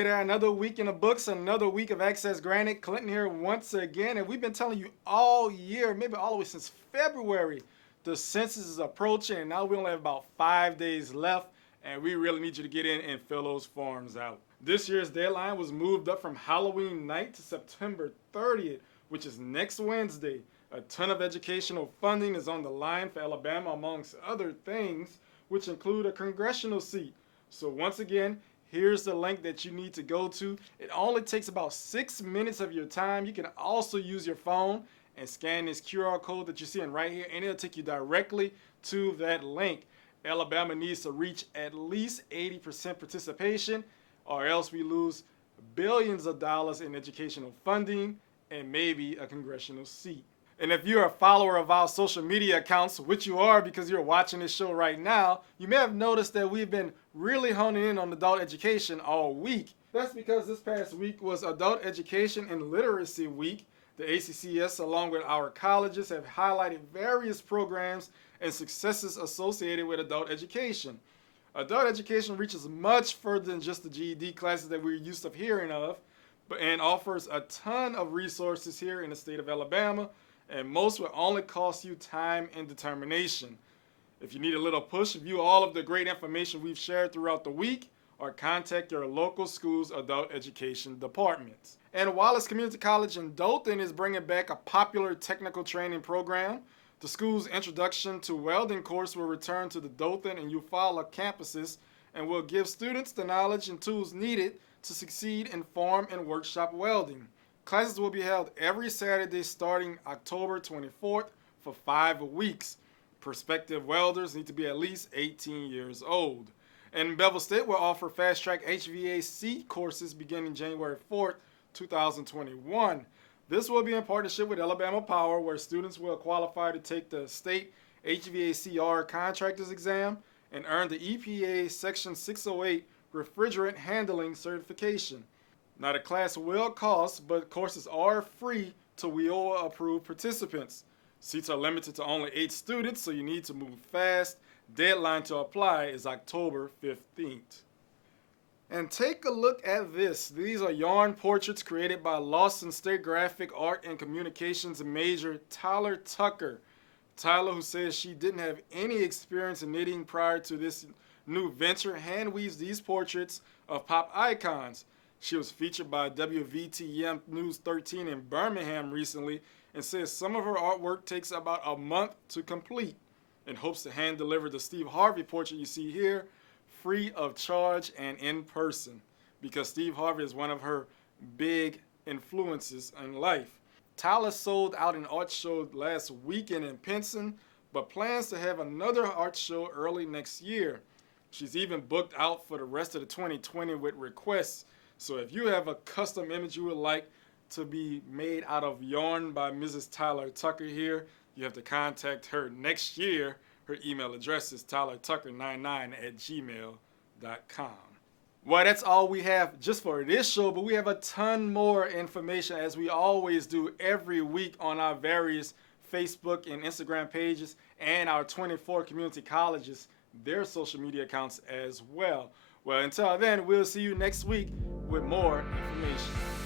Hey there, another week in the books, another week of access granted. Clinton here once again, and we've been telling you all year, maybe all the way since February, the census is approaching, and now we only have about 5 days left, and we really need you to get in and fill those forms out. This year's deadline was moved up from Halloween night to September 30th, which is next Wednesday. A ton of educational funding is on the line for Alabama, amongst other things, which include a congressional seat. So once again, here's the link that you need to go to. It only takes about 6 minutes of your time. You can also use your phone and scan this QR code that you're seeing right here, and it'll take you directly to that link. Alabama needs to reach at least 80% participation, or else we lose billions of dollars in educational funding and maybe a congressional seat. And if you're a follower of our social media accounts, which you are because you're watching this show right now, you may have noticed that we've been really honing in on adult education all week. That's because this past week was Adult Education and Literacy Week. The ACCS, along with our colleges, have highlighted various programs and successes associated with adult education. Adult education reaches much further than just the GED classes that we're used to hearing of, and offers a ton of resources here in the state of Alabama, and most will only cost you time and determination. If you need a little push, view all of the great information we've shared throughout the week, or contact your local school's adult education departments. And Wallace Community College in Dothan is bringing back a popular technical training program. The school's introduction to welding course will return to the Dothan and Eufaula campuses and will give students the knowledge and tools needed to succeed in farm and workshop welding. Classes will be held every Saturday starting October 24th for 5 weeks. Prospective welders need to be at least 18 years old. And Bevel State will offer fast-track HVAC courses beginning January 4th, 2021. This will be in partnership with Alabama Power, where students will qualify to take the state HVACR contractors exam and earn the EPA Section 608 refrigerant handling certification. Now, the class will cost, but courses are free to WIOA approved participants. Seats are limited to only 8 students, so you need to move fast. Deadline to apply is October 15th. And take a look at this. These are yarn portraits created by Lawson State graphic art and communications major Tyler Tucker. Tyler, who says she didn't have any experience in knitting prior to this new venture, hand weaves these portraits of pop icons. She was featured by WVTM News 13 in Birmingham recently and says some of her artwork takes about a month to complete, and hopes to hand deliver the Steve Harvey portrait you see here free of charge and in person, because Steve Harvey is one of her big influences in life. Tyler sold out an art show last weekend in Pinson, but plans to have another art show early next year. She's even booked out for the rest of the 2020 with requests. So if you have a custom image you would like to be made out of yarn by Mrs. Tyler Tucker here, you have to contact her next year. Her email address is tylertucker99@gmail.com. Well, that's all we have just for this show, but we have a ton more information, as we always do every week, on our various Facebook and Instagram pages and our 24 community colleges, their social media accounts as well. Well, until then, we'll see you next week with more information.